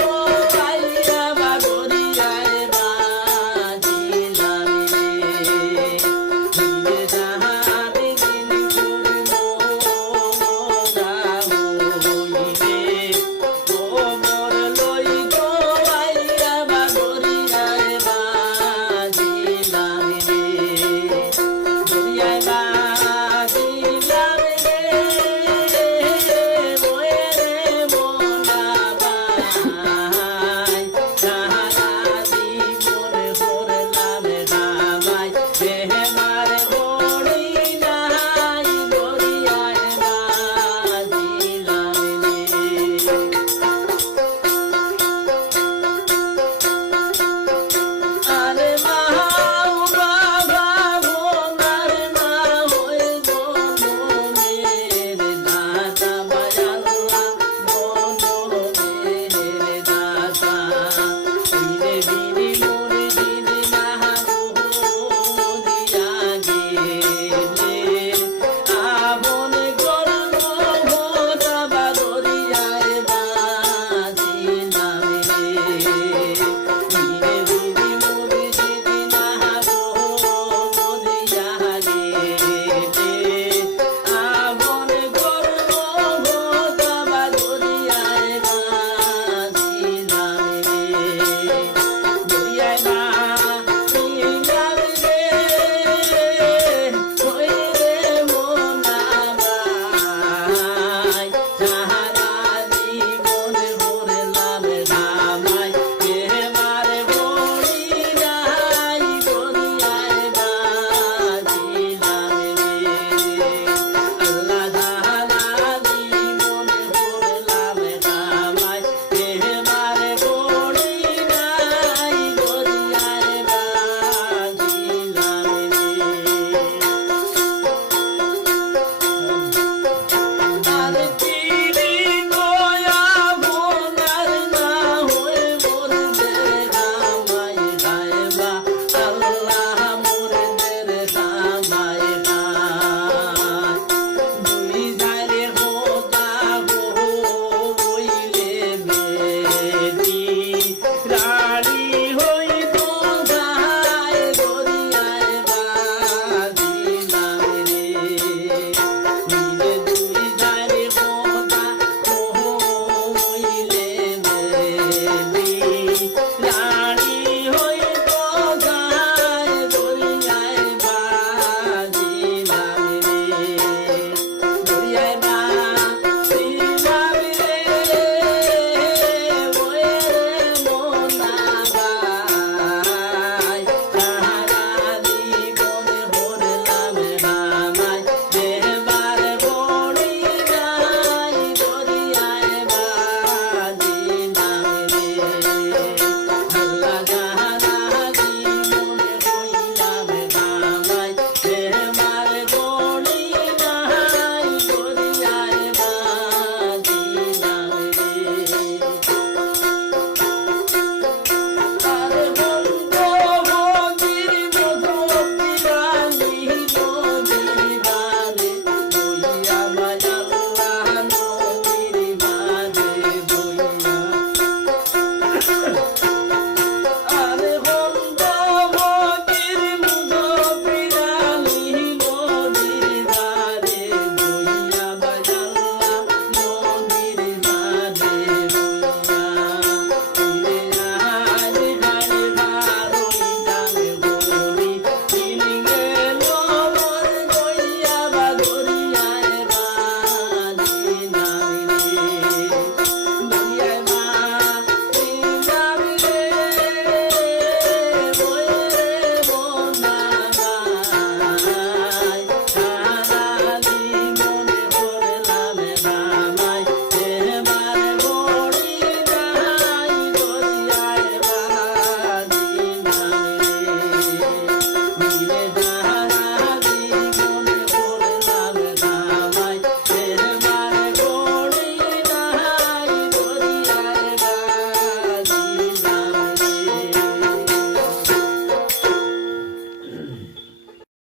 어 uh...